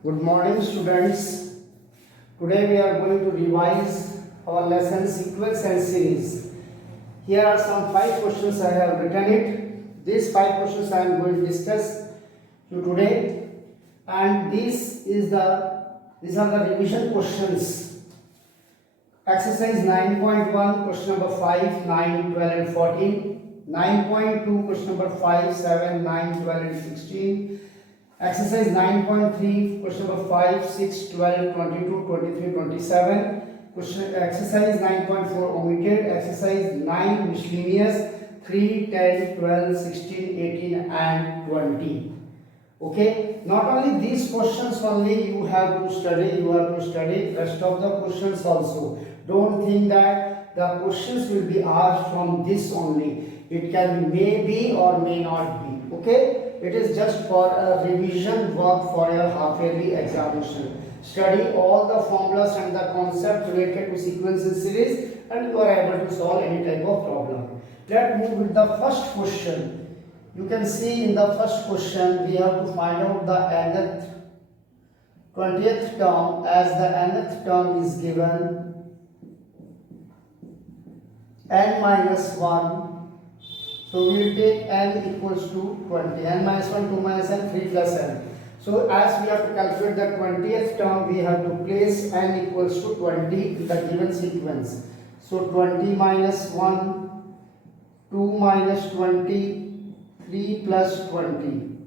Good morning, students. Today we are going to revise our lesson sequence and series. Here are some 5 questions I have written it. These 5 questions I am going to discuss you today, and these are the revision questions. Exercise 9.1, question number 5, 9, 12 and 14. 9.2, question number 5, 7, 9, 12 and 16. Exercise 9.3, question number 5, 6, 12, 22, 23, 27. Exercise 9.4 omitted. Exercise 9 miscellaneous, 3, 10, 12, 16, 18 and 20. Okay, not only these questions only you have to study, rest of the questions also. Don't think that the questions will be asked from this only. It can be maybe or may not be. Okay, it is just for a revision work for your half yearly examination. Study all the formulas and the concept related to sequence and series, and you are able to solve any type of problem. Let's move with the first question. You can see in the first question we have to find out the nth 20th term, as the nth term is given n minus 1. So we will take n equals to 20. N minus 1, 2 minus n, 3 plus n. So as we have to calculate the 20th term, we have to place n equals to 20 in the given sequence. So 20 minus 1, 2 minus 20, 3 plus 20.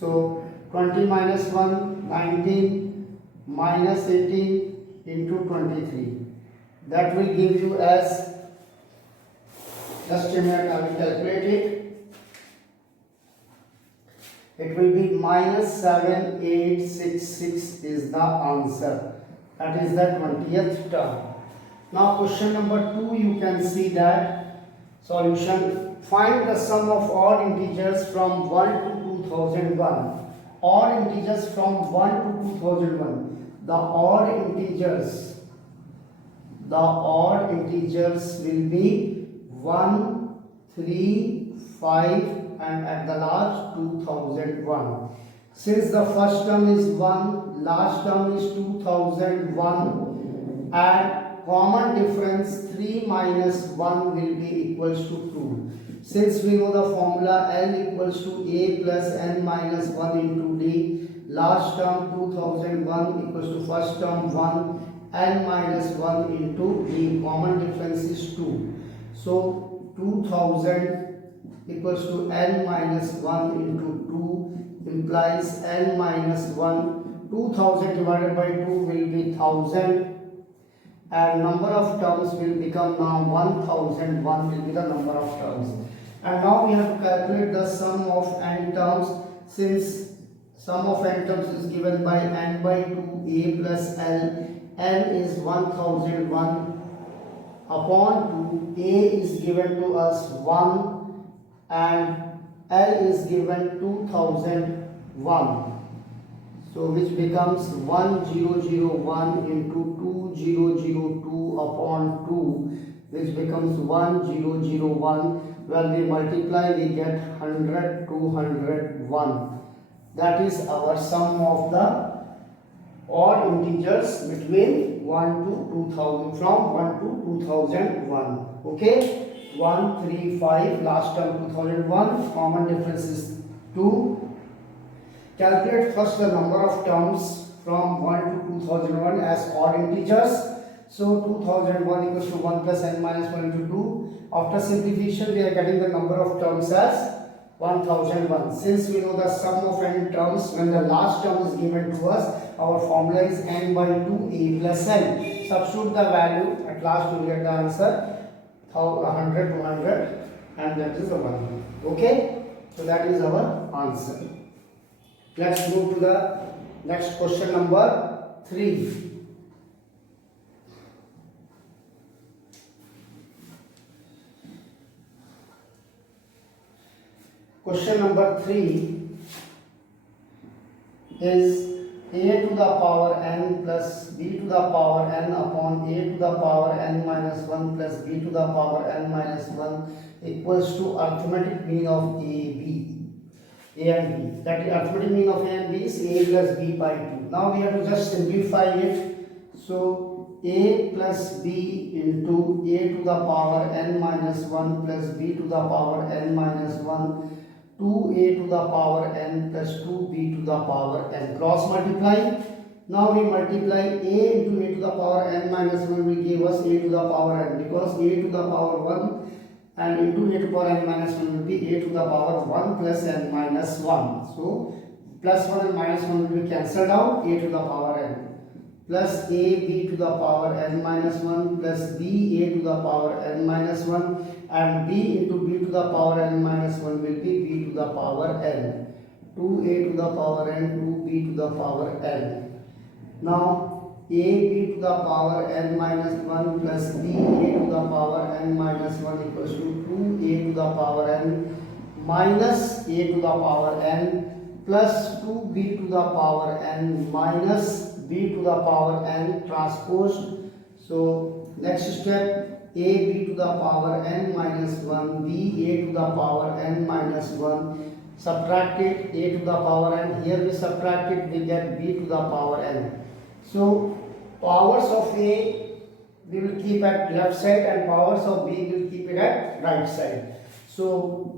So 20 minus 1, 19 minus 18 into 23. That will give you as, just a minute, I will calculate it. It will be minus 7866 is the answer. That is the 20th term. Now question number 2, you can see that solution. Find the sum of odd integers from 1 to 2001. Odd integers from 1 to 2001. The odd integers will be 1, 3, 5 and at the last 2001. Since the first term is 1, last term is 2001, and common difference 3 minus 1 will be equals to 2. Since we know the formula L equals to A plus N minus 1 into D, last term 2001 equals to first term 1, N minus 1 into D, common difference is 2. So 2000 equals to n minus 1 into 2 implies n minus 1. 2000 divided by 2 will be 1000, and number of terms will become now 1001 will be the number of terms. And now we have to calculate the sum of n terms. Since sum of n terms is given by n by 2 a plus l, n is 1001 upon 2, a is given to us 1 and L is given 2001. So which becomes 1001 into 2002 upon 2, which becomes 1001. When we multiply, we get 100, 201. That is our sum of the odd integers between 1 to 2000, from 1 to 2001. Okay, 1, 3, 5, last term 2001, common difference is 2. Calculate first the number of terms from 1 to 2001 as odd integers. So 2001 equals to 1 plus n minus 1 into 2. After simplification, we are getting the number of terms as 1001. Since we know the sum of n terms, when the last term is given to us, our formula is n by 2 a plus n. Substitute the value, at last you will get the answer 100, 200, and that is the 1. Okay, so that is our answer. Let's move to the next question number 3. Question number 3 is a to the power n plus b to the power n upon a to the power n minus 1 plus b to the power n minus 1 equals to arithmetic mean of a, b. A and B. That is arithmetic mean of A and B is A plus B by 2. Now we have to just simplify it. So A plus B into A to the power n minus 1 plus B to the power n minus 1, 2A to the power n plus 2B to the power n. Cross multiply. Now we multiply A into A to the power n minus 1 will give us A to the power n, because A to the power 1 and into A to the power n minus 1 will be A to the power 1 plus n minus 1. So plus 1 and minus 1 will be cancelled out. A to the power n plus A B to the power n minus 1 plus B A to the power n minus 1, and B into B to the power n minus 1 will be B to the power n. 2A to the power n, 2B to the power n. Now A B to the power n minus 1 plus B A to the power n minus 1 equals to 2A to the power n minus A to the power n plus 2B to the power n minus B to the power n transpose. So next step, A B to the power n minus 1, B A to the power n minus 1, subtract it, A to the power n, here we subtract it, we get B to the power n. So powers of A we will keep at left side and powers of B will keep it at right side. So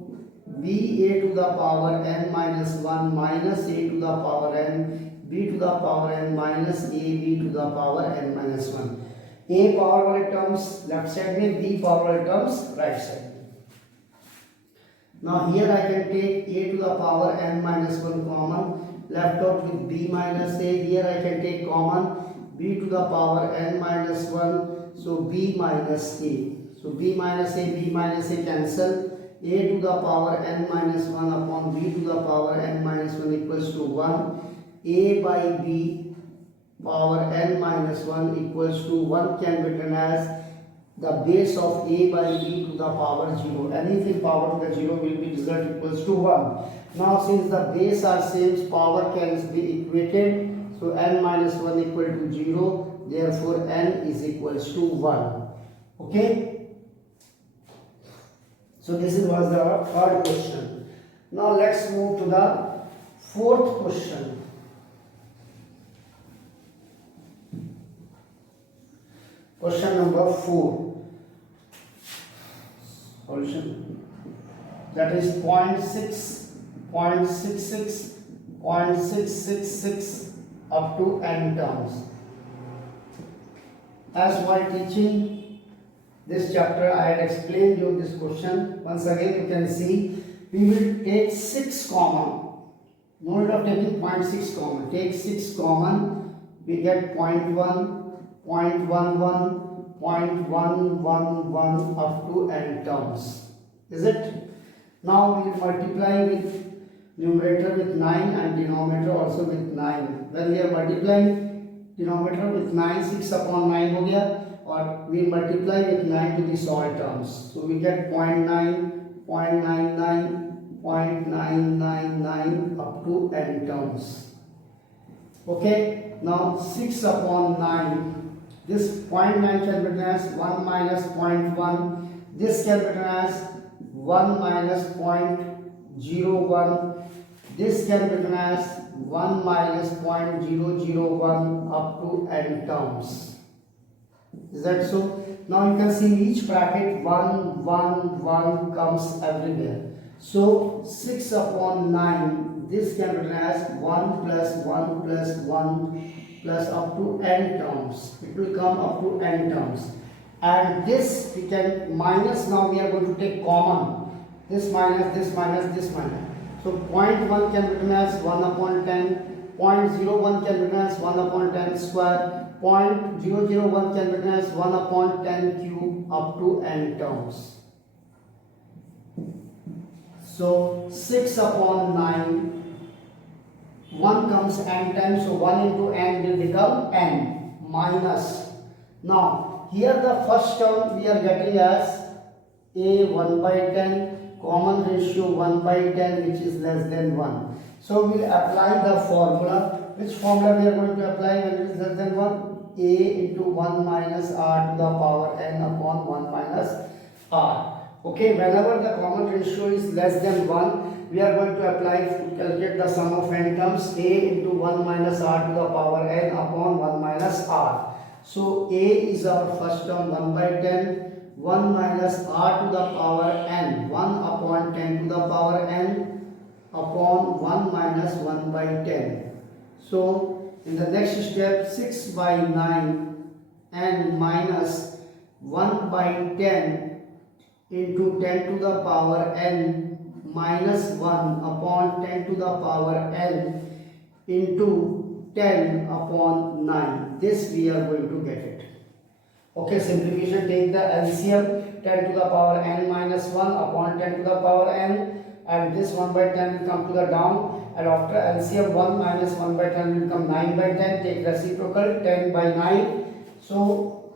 B A to the power n minus 1 minus A to the power n, B to the power n minus A B to the power n minus 1. A power वाले terms left side में, B power वाले terms right side. Now here I can take A to the power n minus 1 common, left out with B minus A. Here I can take common B to the power n minus 1, so B minus A. So B minus A cancel. A to the power n minus 1 upon B to the power n minus 1 equals to 1. A by B power n minus 1 equals to 1 can be written as the base of A by B to the power 0. Anything power to the 0 will be result equals to 1. Now since the base are same, power can be equated. So n minus 1 equal to 0. Therefore n is equals to 1. Okay. So this was the third question. Now let's move to the fourth question. Question number 4. Solution. That is 0.6, 0.66, 0.666 up to n terms. As while teaching this chapter, I had explained you this question. Once again, you can see we will take 6 common. No need of taking 0.6 common. Take 6 common. We get 0.1. 0.11, 0.111 up to n terms. Is it? Now we will multiply with numerator with 9 and denominator also with 9. When we are multiplying denominator with 9, 6 upon 9 ho gaya, or we multiply with 9 to the solid terms. So we get 0.9, 0.99, 0.999 up to n terms. Okay. Now 6 upon 9. This 0.9 can be written as 1 minus 0.1. This can be written as 1 minus 0.01. This can be written as 1 minus 0.001 up to n terms. Is that so? Now you can see in each bracket 1, 1, 1 comes everywhere. So 6 upon 9, this can be written as 1 plus 1 plus 1 plus up to n terms. It will come up to n terms. And this we can minus, now we are going to take common. This minus, this minus, this minus. So 0.1 can be written as 1 upon 10. 0.01 can be written as 1 upon 10 square. 0.001 can be written as 1 upon 10 cube up to n terms. So 6 upon 9. 1 comes n times, so 1 into n will become n minus. Now here the first term we are getting as a 1 by 10, common ratio 1 by 10, which is less than 1. So we will apply the formula. Which formula we are going to apply when it is less than 1? A into 1 minus r to the power n upon 1 minus r. Okay, whenever the common ratio is less than 1, we are going to apply to calculate the sum of n terms. A into 1 minus r to the power n upon 1 minus r. So a is our first term, 1 by 10, 1 minus r to the power n, 1 upon 10 to the power n upon 1 minus 1 by 10. So in the next step, 6 by 9 n minus 1 by 10 into 10 to the power n minus 1 upon 10 to the power n into 10 upon 9. This we are going to get it. Okay, simplification, take the LCM, 10 to the power n minus 1 upon 10 to the power n, and this 1 by 10 will come to the down, and after LCM 1 minus 1 by 10 will become 9 by 10, take reciprocal, 10 by 9. So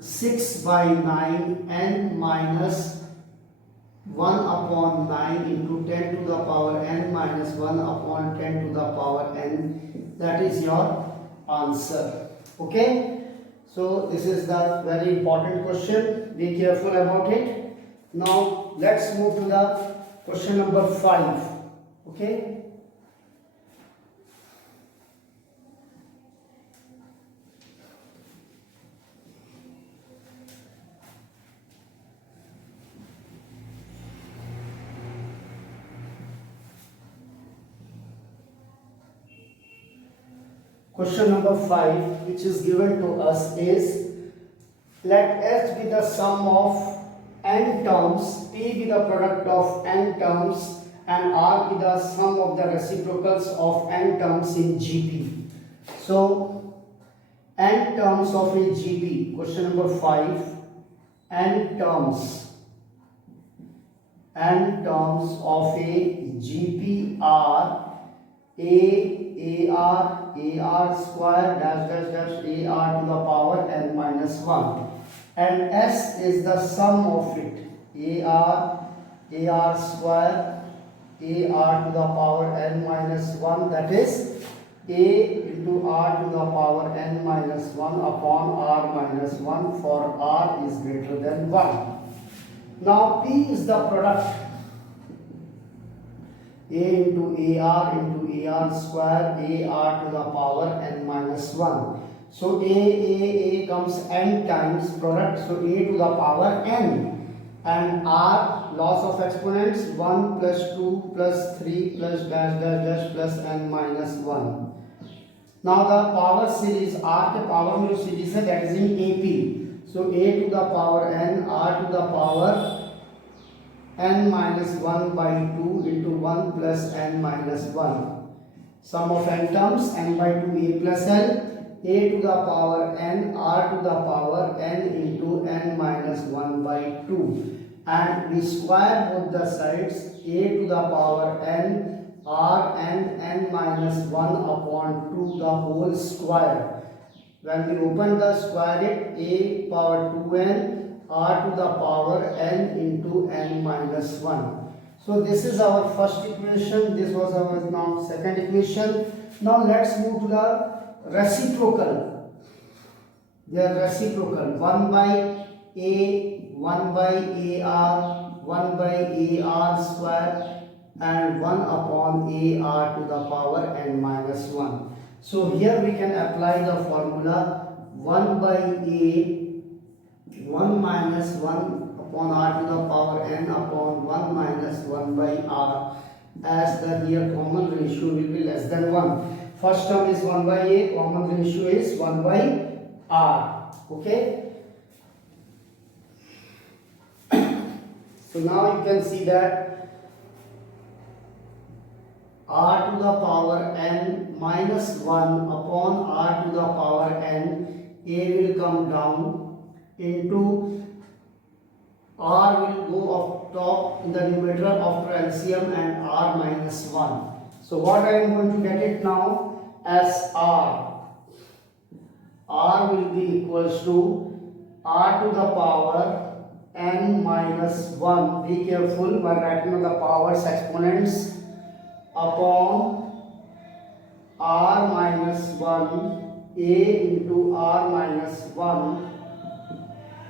6 by 9 n minus 1 upon 9 into 10 to the power n minus 1 upon 10 to the power n. That is your answer. Okay, so this is the very important question. Be careful about it. Now let's move to the question number 5. Okay. Question number 5, which is given to us, is let S be the sum of n terms, P be the product of n terms, and R be the sum of the reciprocals of n terms in GP. So n terms of a GP, question number 5, n terms of a GP are AR square dash dash dash AR to the power n minus 1, and S is the sum of it, AR square AR to the power n minus 1, that is A into R to the power n minus 1 upon R minus 1 for R is greater than 1. Now P is the product, A into AR square AR to the power n minus 1. So A comes n times product, so A to the power n, and R loss of exponents 1 plus 2 plus 3 plus dash dash dash plus n minus 1. Now the power series R के power में जो series है that is in AP. So A to the power n R to the power n minus 1 by 2 into 1 plus n minus 1. Sum of n terms n by 2 A plus L, A to the power n R to the power n into n minus 1 by 2. And we square both the sides, A to the power n R and n minus 1 upon 2 the whole square. When we open the square it, A power 2n R to the power n into n minus 1. So this is our first equation, this was our now second equation. Now let's move to the reciprocal. The reciprocal, 1 by A, 1 by AR, 1 by AR square, and 1 upon AR to the power n minus 1. So here we can apply the formula 1 by A 1 minus 1 upon R to the power n upon 1 minus 1 by R, as the here common ratio will be less than 1. First term is 1 by A, common ratio is 1 by R. Okay. So now you can see that R to the power n minus 1 upon R to the power n, A will come down into R will go up top in the numerator after LCM and R minus 1. So what I am going to get it now as R. R will be equals to R to the power n minus 1. Be careful by writing the powers exponents upon R minus 1 A into R minus 1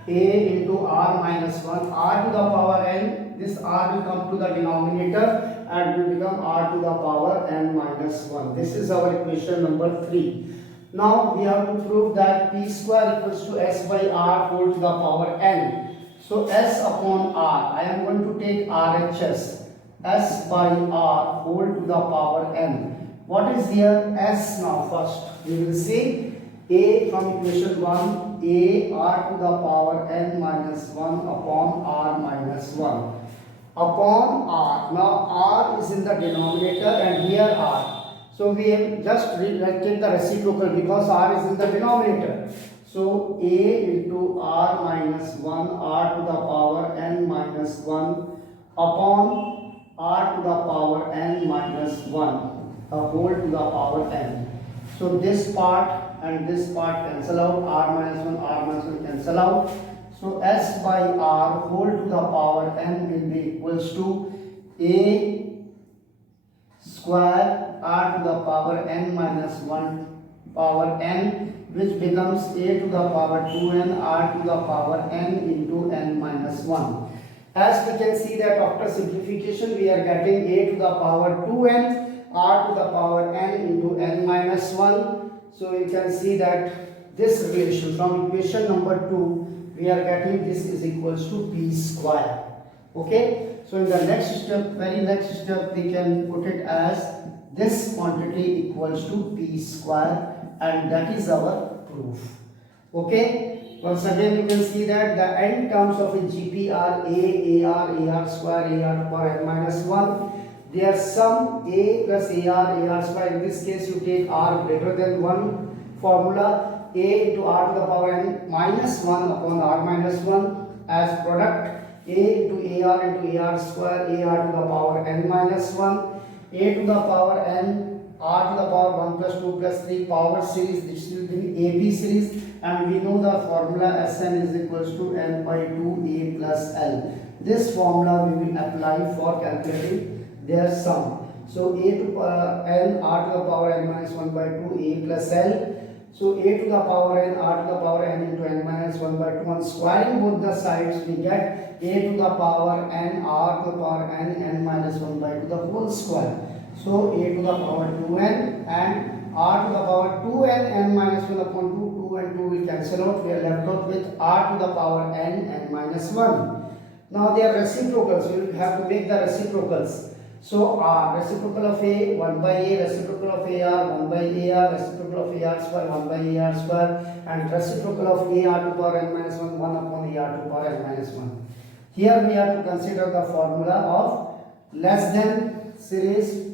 A into R minus 1, R to the power n, this R will come to the denominator and will become r to the power n minus 1. This is our equation number 3. Now we have to prove that p square equals to s by r whole to the power n. So s upon r, I am going to take RHS, s by r whole to the power n. What is here? S now first. We will see a from equation 1, a r to the power n minus 1 upon r minus 1 upon r. Now r is in the denominator and here r. So we have just take the reciprocal because r is in the denominator. So a into r minus 1 r to the power n minus 1 upon r to the power n minus 1 whole to the power n. So this part and this part cancel out, r minus 1 cancel out. So s by r whole to the power n will be equals to a square r to the power n minus 1 power n, which becomes a to the power 2n r to the power n into n minus 1. As we can see that after simplification we are getting a to the power 2n r to the power n into n minus 1. So you can see that this relation from equation number 2 we are getting this is equals to p square. Okay. So in the next step, very next step, we can put it as this quantity equals to p square, and that is our proof. Okay. Once again you can see that the n terms of a GP are a, ar square, ar to power n minus 1. Their sum a plus ar square. In this case you take r greater than 1 formula, a into r to the power n minus 1 upon r minus 1 as product. A into ar square, ar to the power n minus 1, a to the power n, r to the power 1 plus 2 plus 3 power series. This will be AP series, and we know the formula Sn is equals to n by 2 a plus l. This formula we will apply for calculating their sum. So a to n, r to the power n minus 1 by 2 a plus l. So a to the power n, r to the power n into n minus 1 by 2, and squaring both the sides we get a to the power n, r to the power n, n minus 1 by 2 the whole square. So a to the power 2n and r to the power 2n, n minus 1 upon 2, 2 and 2 will cancel out. We are left out with r to the power n, n minus 1. Now they are reciprocals. We will have to make the reciprocals. So reciprocal of a 1 by a, reciprocal of ar 1 by ar, reciprocal of ar square 1 by ar square, and reciprocal of ar to power n minus 1 1 upon ar to power n minus 1. Here we have to consider the formula of less than series.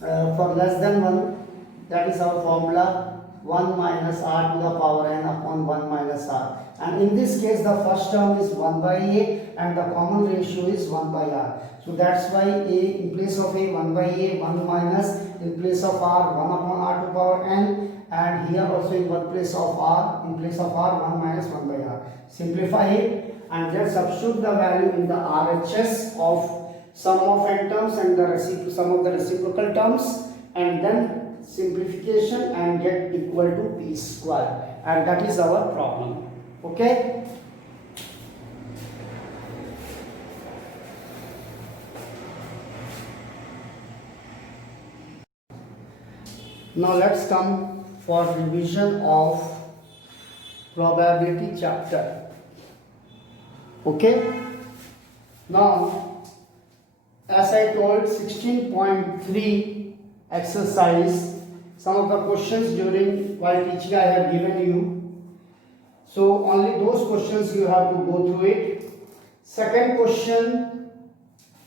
For less than 1, that is our formula 1 minus r to the power n upon 1 minus r. And in this case the first term is 1 by a and the common ratio is 1 by r. So that's why a in place of a 1 by a 1 minus, in place of r 1 upon r to power n, and here also in one place of r, in place of r 1 minus 1 by r. Simplify it and then substitute the value in the RHS of sum of n terms and the sum of the reciprocal terms, and then simplification and get equal to p square, and that is our problem. Okay. Now let's come for revision of probability chapter. Okay. Now as I told, 16.3 exercise, some of the questions during while teaching I have given you. So only those questions you have to go through it. Second question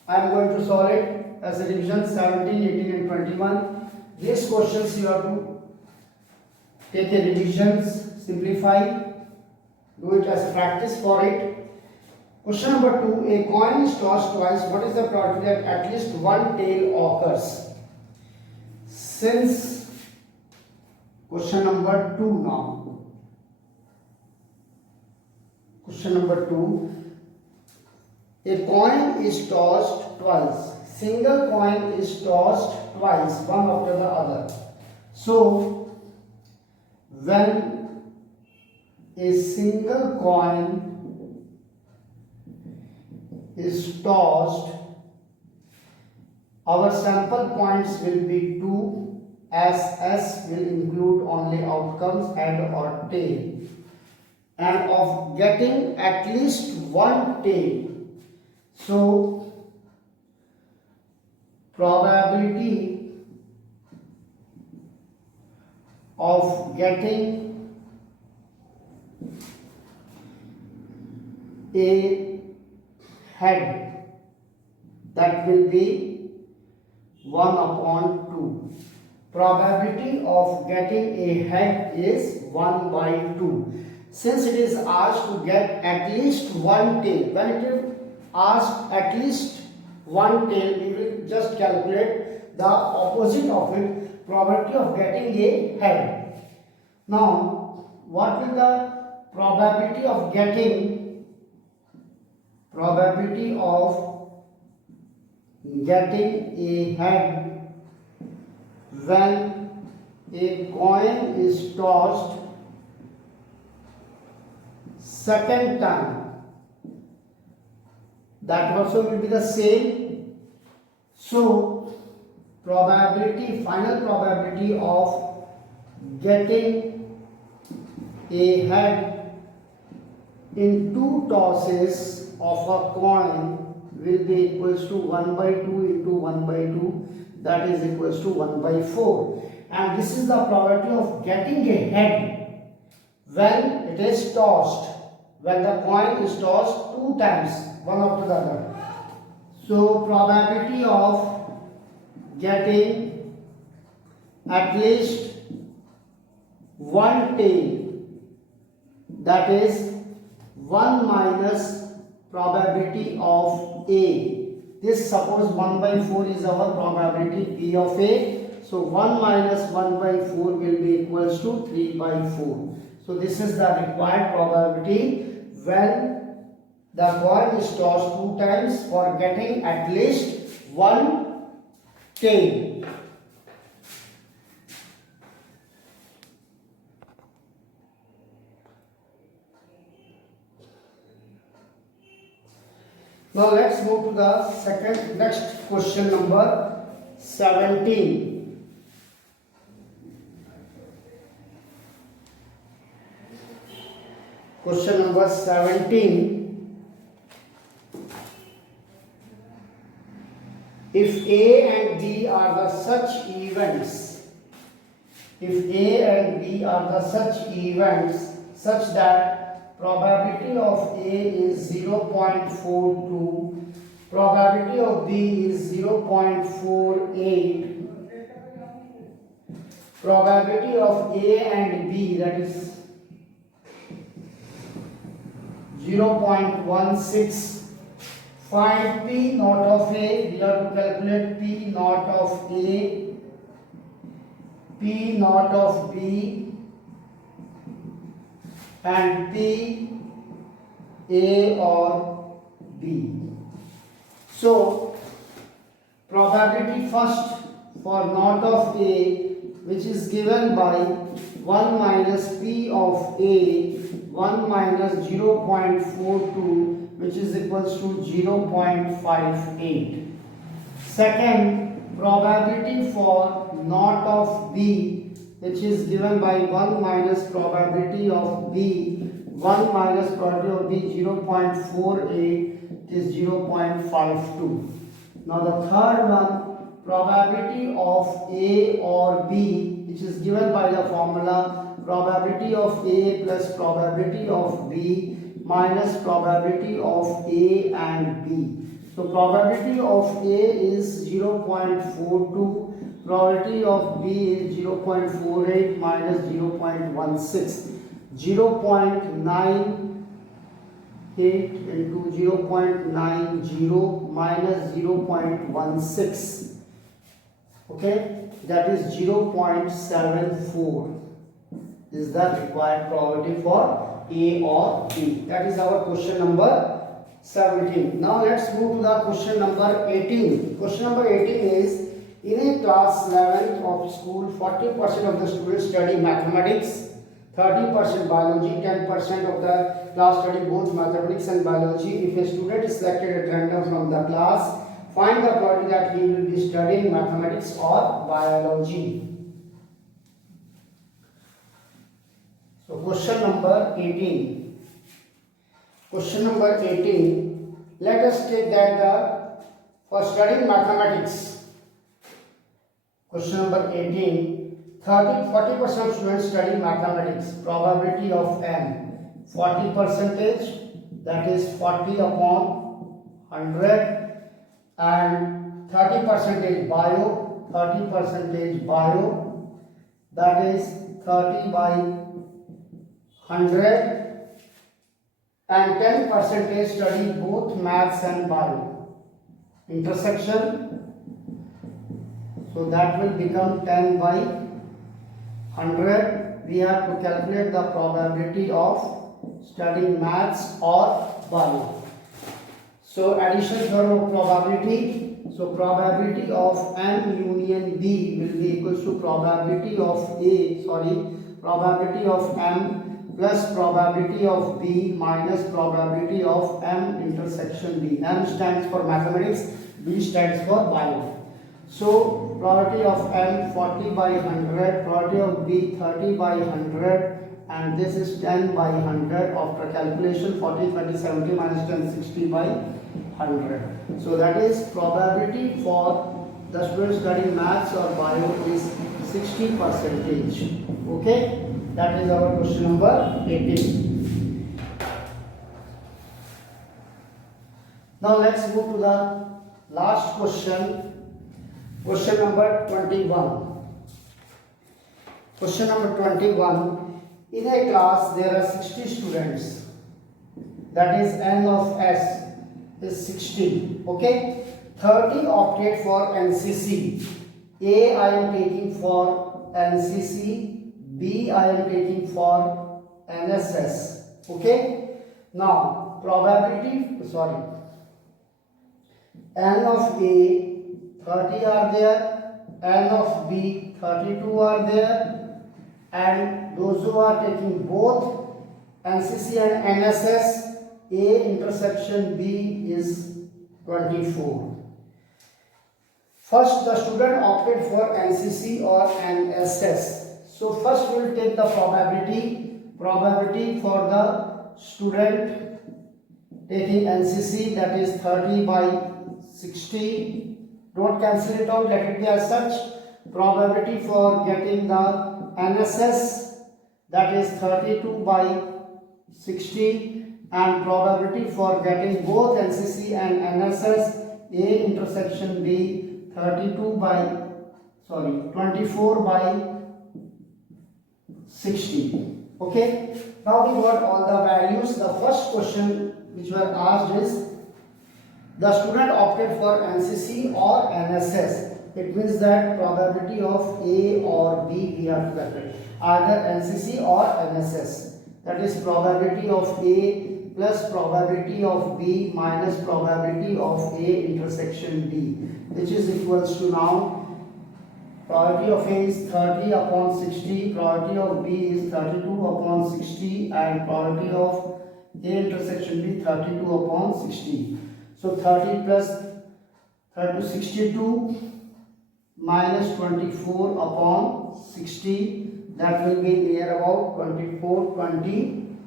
I am going to solve it as a revision 17, 18 and 21. These questions you have to take a revisions, simplify, do it as practice for it. Question number 2, a coin is tossed twice. What is the probability that at least one tail occurs? Since question number 2 now. Question number 2, a coin is tossed twice. Single coin is tossed twice, one after the other. So, when a single coin is tossed Our sample points will be 2 as S will include only outcomes, head or tail, and of getting at least one tail. So probability of getting a head, that will be 1 upon 2. Probability of getting a head is 1 by 2. Since it is asked to get at least one tail, when it is asked at least one tail, we will just calculate the opposite of it, probability of getting a head. Now, what will the probability of getting a head when a coin is tossed second time? That also will be the same. So final probability of getting a head in 2 tosses of a coin will be equals to 1 by 2 into 1 by 2, that is equals to 1 by 4. And this is the probability of getting a head when it is tossed, when the coin is tossed 2 times, one after the other. So probability of getting at least one tail, that is 1 minus probability of A. This, suppose 1 by 4 is our probability P of A. So 1 minus 1 by 4 will be equals to 3 by 4. So this is the required probability when the coin is tossed 2 times for getting at least one tail. Now let's move to the next question number 17. Question number 17. If A and B are the such events, such that probability of A is 0.42, probability of B is 0.48, probability of A and B, that is 0.16. Find P naught of A. We have to calculate P naught of A, P naught of B, and P A or B. So probability first for naught of A, which is given by 1 minus P of A, 1 minus 0.42, which is equals to 0.58. Second, probability for naught of B, which is given by 1 minus probability of B, 1 minus probability of B, 0.48 is 0.52. Now the third one, probability of A or B, which is given by the formula probability of A plus probability of B minus probability of A and B. So probability of A is 0.42, probability of B is 0.48 minus 0.16. 0.98 into 0.90 minus 0.16. Okay, that is 0.74 is the required probability for A or B. That is our question number 17. Now let's move to the question number 18. Question number 18 is, in a class 11 of school, 40% of the students study mathematics, 30% biology, 10% of the class study both mathematics and biology. If a student is selected at random from the class, Find the probability that he will be studying mathematics or biology. So question number 18. Question number 18. Let us take that for studying mathematics. Question number 18. 40% of students study mathematics. Probability of n. 40%, that is 40 upon 100, and 30% bio. 30% bio, that is 30 by 100, and 10% study both maths and bio. Intersection, so that will become 10 by 100. We have to calculate the probability of studying maths or bio. So addition theorem of probability. So probability of M union B will be equals to probability of probability of M plus probability of B minus probability of M intersection B. M stands for mathematics, B stands for bio. So probability of M 40 by 100, probability of B 30 by 100, and this is 10 by 100. After calculation, 40, 20, 70 minus 10, 60 by 100. So that is probability for the student studying maths or bio is 60%. Okay, that is our question number 18. Now let's move to the last question. Question number 21. Question number 21. In a class there are 60 students. That is n of s is 60. Okay. 30 opted for NCC. A I am taking for NCC. B I am taking for NSS. Okay. Now probability, n of A 30 are there, n of B 32 are there, and those who are taking both NCC and NSS, A intersection B is 24. First, the student opted for NCC or NSS. So first we will take the probability for the student taking NCC, that is 30 by 60. Don't cancel it out, let it be as such. Probability for getting the NSS, that is 32 by 60, and probability for getting both NCC and NSS, A intersection B 24 by 60. Okay, now we got all the values. The first question which were asked is the student opted for NCC or NSS. It means that probability of A or B we have to calculate, either NCC or NSS. That is probability of A plus probability of B minus probability of A intersection B, which is equals to, now probability of A is 30 upon 60, probability of B is 32 upon 60, and probability of A intersection B 32 upon 60. So 30 plus 62 minus 24 upon 60, that will be near about 24, 20,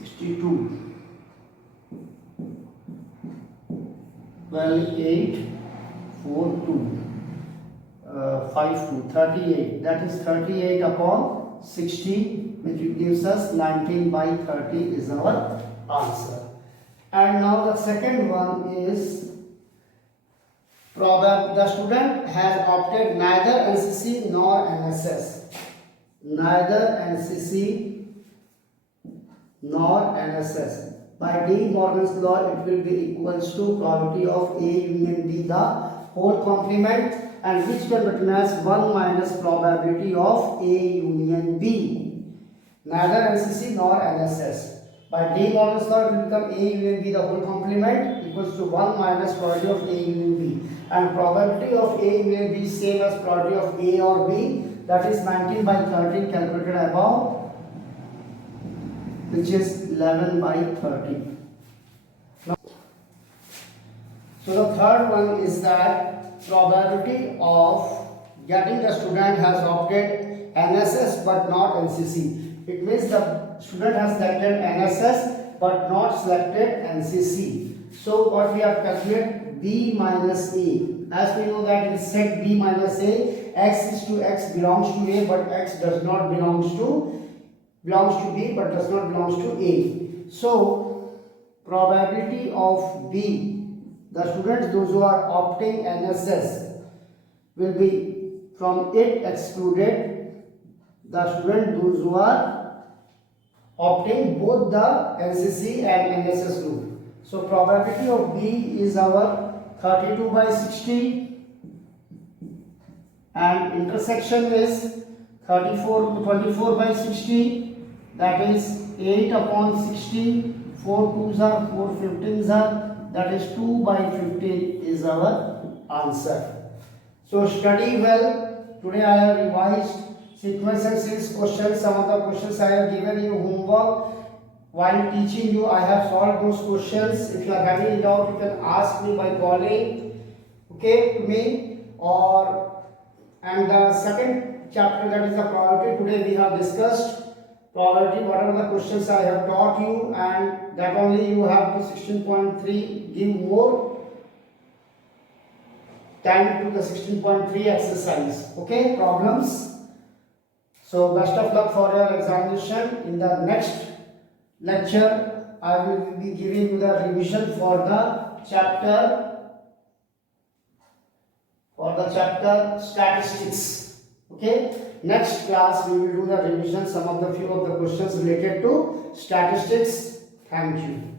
62, 12, 8, 4, 2, 5, 2, 38. That is 38 upon 60, which gives us 19 by 30 is our answer. And now the second one is the student has opted neither NCC nor NSS. Neither NCC nor NSS. By D. Morgan's law, it will be equals to probability of A union B, the whole complement, and which can be written as 1 minus probability of A union B. Neither NCC nor NSS. By D. Morgan's law, it will become A union B, the whole complement, equals to 1 minus probability of A union B. And probability of A union B is same as probability of A or B, that is 19 by 13 calculated above, which is 11 by 30. Now, So the third one is that probability of getting the student has opted NSS but not NCC. It means the student has selected NSS but not selected NCC. So what we have calculated, B minus A. As we know that in set B minus A, X is to X belongs to A but X does not belongs to B but does not belongs to A. So probability of B, the students those who are opting NSS will be from it excluded the student those who are opting both the NCC and NSS group. So probability of B is our 32 by 60 and intersection is 24 by 60, that is 8 upon 60, 4 2s are 4 15s are, that is 2 by 15 is our answer. So study well. Today I have revised sequence and series questions. Some of the questions I have given you homework. While teaching you, I have solved those questions. If you are having any doubt, you can ask me by calling, okay, to me. And the second chapter, that is the probability. Today we have discussed probability. Whatever the questions I have taught you, and that only you have to 16.3 give more time to the 16.3 exercise. Okay, problems. So best of luck for your examination. In the next lecture, I will be giving you the revision for the chapter statistics. Okay, next class we will do the revision, some of the few of the questions related to statistics. Thank you.